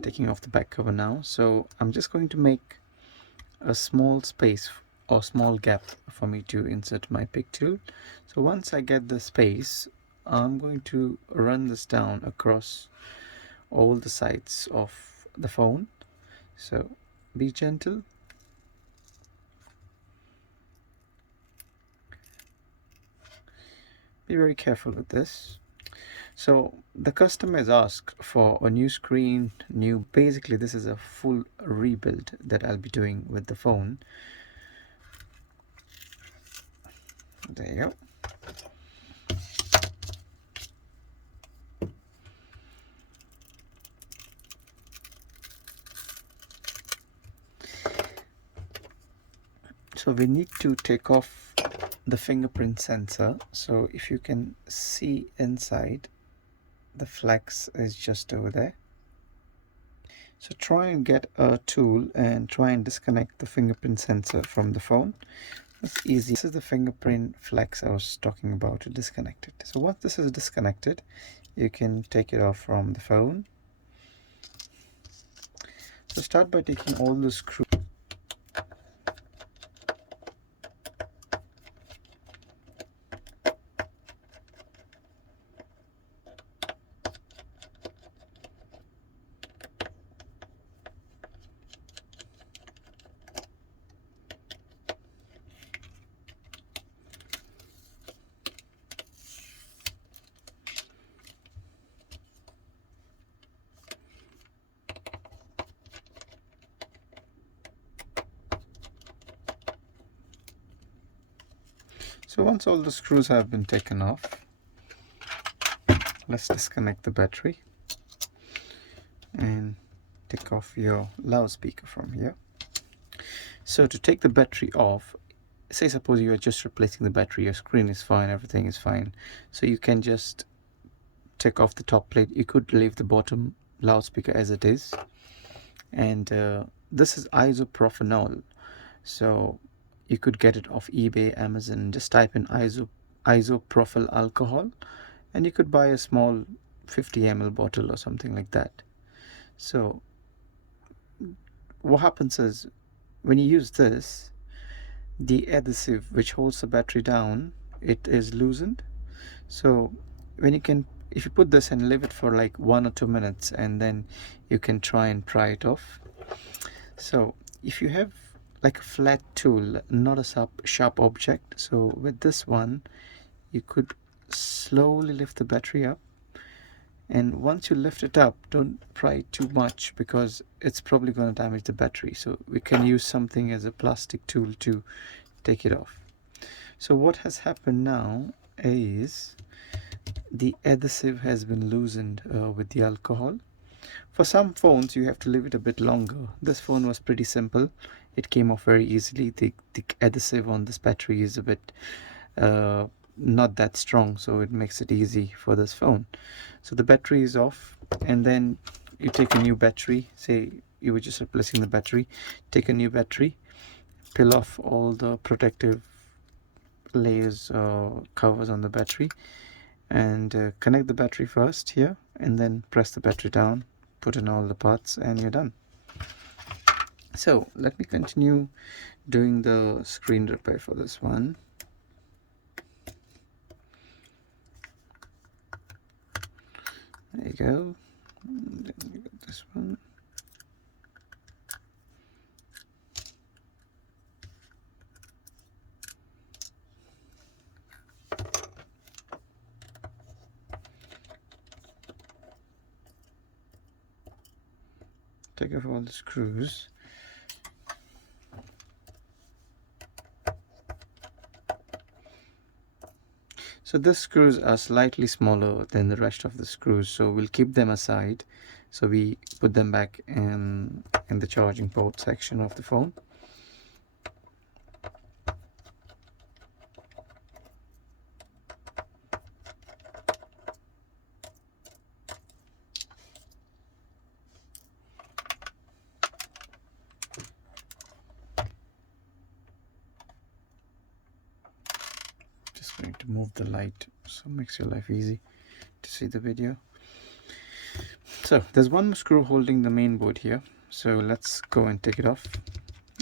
again taking off the back cover now. So I'm just going to make a small space or small gap for me to insert my pick tool. So once I get the space, I'm going to run this down across all the sides of the phone. So be gentle. Be very careful with this. So the customer has asked for a new screen, basically this is a full rebuild that I'll be doing with the phone. There you go. So we need to take off the fingerprint sensor. So if you can see inside, the flex is just over there. So try and get a tool and try and disconnect the fingerprint sensor from the phone. It's easy. This is the fingerprint flex I was talking about, to disconnect it. So once this is disconnected, you can take it off from the phone. So start by taking all the screws. So once all the screws have been taken off, let's disconnect the battery and take off your loudspeaker from here. So to take the battery off, say suppose you are just replacing the battery, your screen is fine, everything is fine, so you can just take off the top plate. You could leave the bottom loudspeaker as it is, and this is isopropanol, so you could get it off eBay, Amazon. Just type in isopropyl alcohol and you could buy a small 50 ml bottle or something like that. So what happens is, when you use this, the adhesive which holds the battery down, it is loosened. So if you put this and leave it for like 1 or 2 minutes, and then you can try and pry it off. So if you have like a flat tool, not a sharp object, so with this one you could slowly lift the battery up, and once you lift it up, don't pry it too much because it's probably going to damage the battery. So we can use something as a plastic tool to take it off. So what has happened now is the adhesive has been loosened with the alcohol. For some phones you have to leave it a bit longer. This phone was pretty simple, it came off very easily. The adhesive on this battery is a bit not that strong, so it makes it easy for this phone. So the battery is off, and then you take a new battery. Say you were just replacing the battery, take a new battery, peel off all the protective layers or covers on the battery, and connect the battery first here, and then press the battery down, put in all the parts, and you're done. So let me continue doing the screen repair for this one. There you go. And then you got this one. Take off all the screws. So the screws are slightly smaller than the rest of the screws, so we'll keep them aside. So we put them back in the charging port section of the phone. Just going to move the light so it makes your life easy to see the video. So there's one more screw holding the main board here, so let's go and take it off.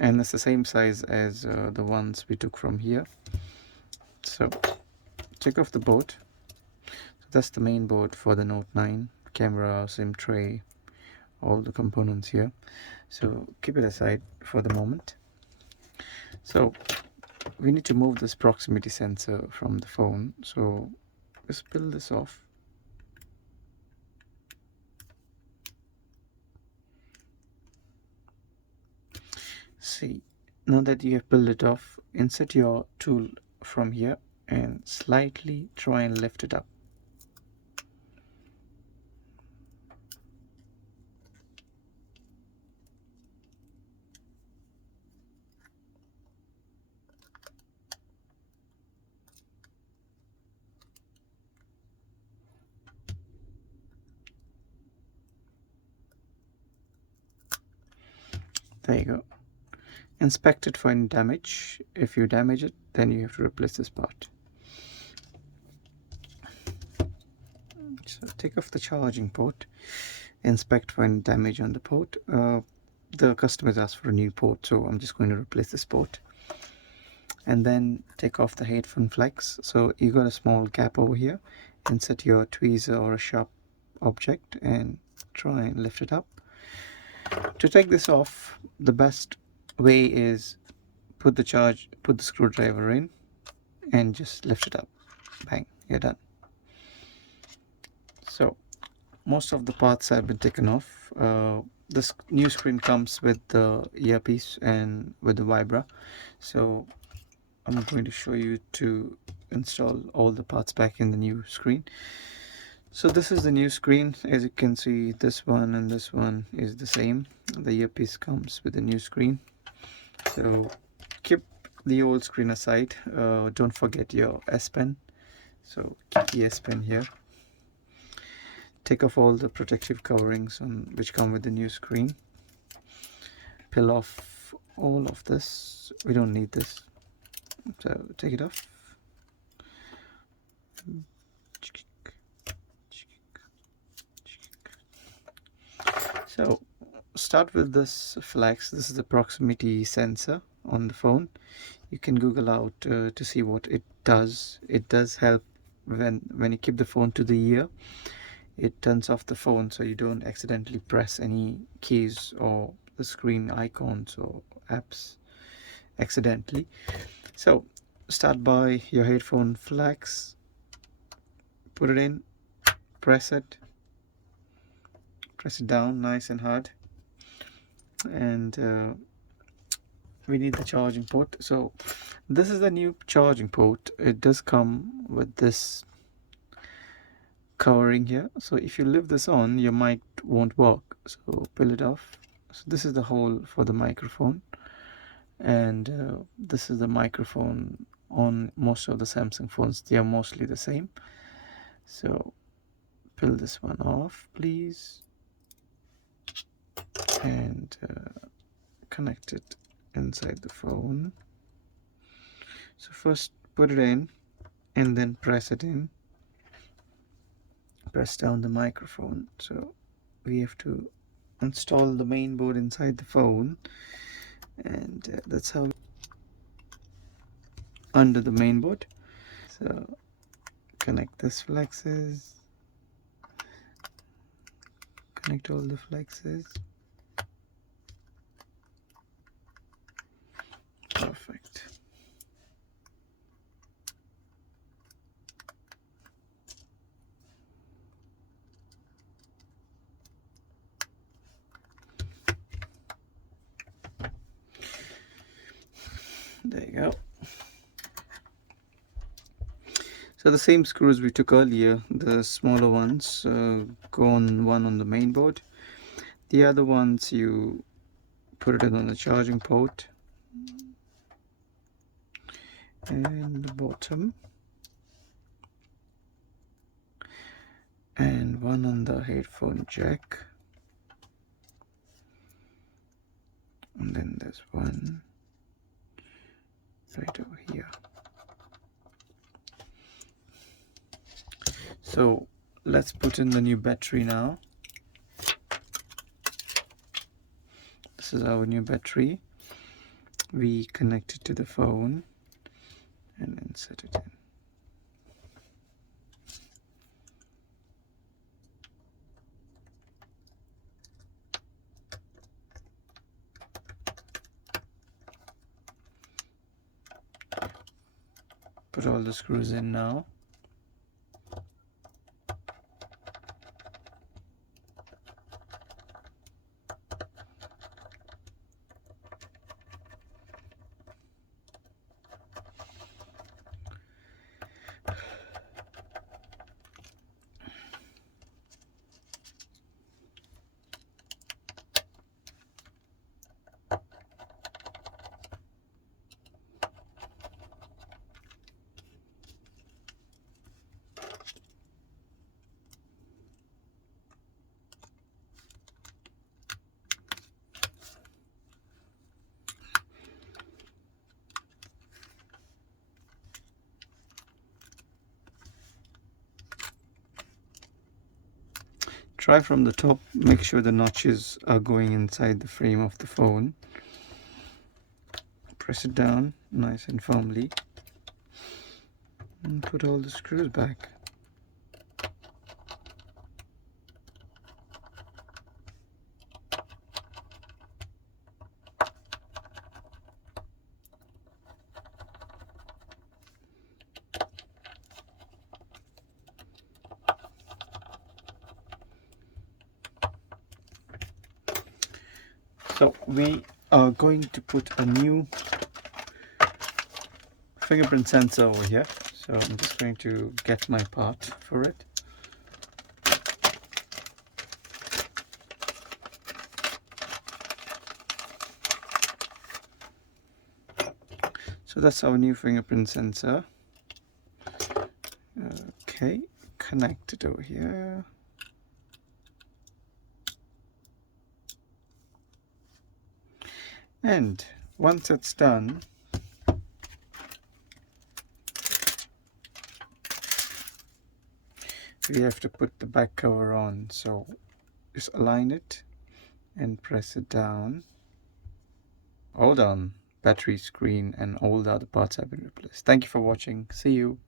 And it's the same size as the ones we took from here. So take off the board. So that's the main board for the Note 9, camera, SIM tray, all the components here. So keep it aside for the moment. So we need to move this proximity sensor from the phone, so let's peel this off. See, now that you have pulled it off, insert your tool from here and slightly try and lift it up. There you go. Inspect it for any damage. If you damage it, then you have to replace this part. So take off the charging port, inspect for any damage on the port. The customers asked for a new port, so I'm just going to replace this port. And then take off the headphone flex. So you got a small gap over here. Insert your tweezer or a sharp object and try and lift it up. To take this off, the best way is put the screwdriver in and just lift it up. Bang, you're done. So most of the parts have been taken off. This new screen comes with the earpiece and with the Vibra. So I'm going to show you to install all the parts back in the new screen. So this is the new screen. As you can see, this one and this one is the same. The earpiece comes with the new screen. So keep the old screen aside. Don't forget your S Pen. So keep the S Pen here. Take off all the protective coverings which come with the new screen. Peel off all of this. We don't need this. So take it off. So start with this flex. This is the proximity sensor on the phone. You can Google out to see what it does. It does help when you keep the phone to the ear. It turns off the phone so you don't accidentally press any keys or the screen icons or apps accidentally. So start by your headphone flex, put it in, press it down nice and hard, and we need the charging port. So this is the new charging port. It does come with this covering here, so if you leave this on, your mic won't work, so peel it off. So this is the hole for the microphone, and this is the microphone on most of the Samsung phones. They are mostly the same. So peel this one off, please, and connect it inside the phone. So first put it in and then press it in. Press down the microphone. So we have to install the main board inside the phone, and that's how under the main board. So connect this flexes, connect all the flexes. Perfect. There you go. So the same screws we took earlier, the smaller ones, go on one on the main board. The other ones you put it on the charging port and the bottom, and one on the headphone jack, and then there's one right over here. So let's put in the new battery now. this is our new battery. We connect it to the phone and then set it in. Put all the screws in now. Try from the top, make sure the notches are going inside the frame of the phone. Press it down nice and firmly and put all the screws back. So we are going to put a new fingerprint sensor over here. So I'm just going to get my part for it. So that's our new fingerprint sensor. Okay, connect it over here. And once it's done, we have to put the back cover on. So just align it and press it down. All done. Battery, screen, and all the other parts have been replaced. Thank you for watching. See you.